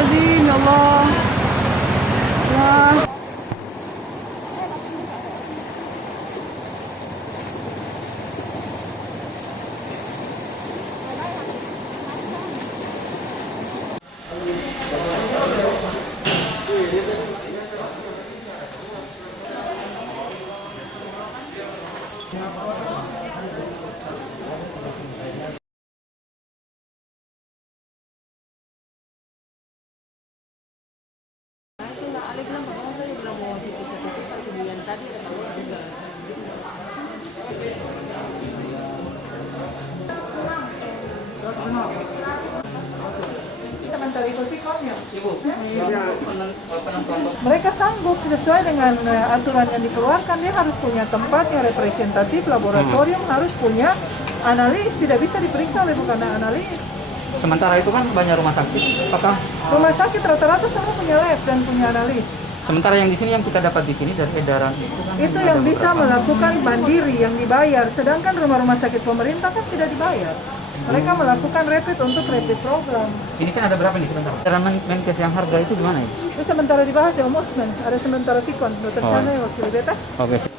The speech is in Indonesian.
Astagfirullahaladzim, ya Allah. Ya. Mereka sanggup sesuai dengan aturan yang dikeluarkan, dia harus punya tempat yang representatif, laboratorium, harus punya analis, tidak bisa diperiksa oleh bukan analis. Sementara itu kan banyak rumah sakit. Apakah Rumah sakit rata-rata semua punya lab dan punya analis. sementara yang di sini yang kita dapat di sini dari edaran itu kan Itu hanya yang ada bisa beberapa. melakukan mandiri yang dibayar, sedangkan rumah-rumah sakit pemerintah kan tidak dibayar. Mereka melakukan rapid untuk rapid program. Ini kan ada berapa nih sebentar? Edaran Menkes yang harga itu gimana ya? Itu sementara dibahas di Ombudsman, ada sementara Vikon, Dr. Oh. Sana yang wakil beta. Oke.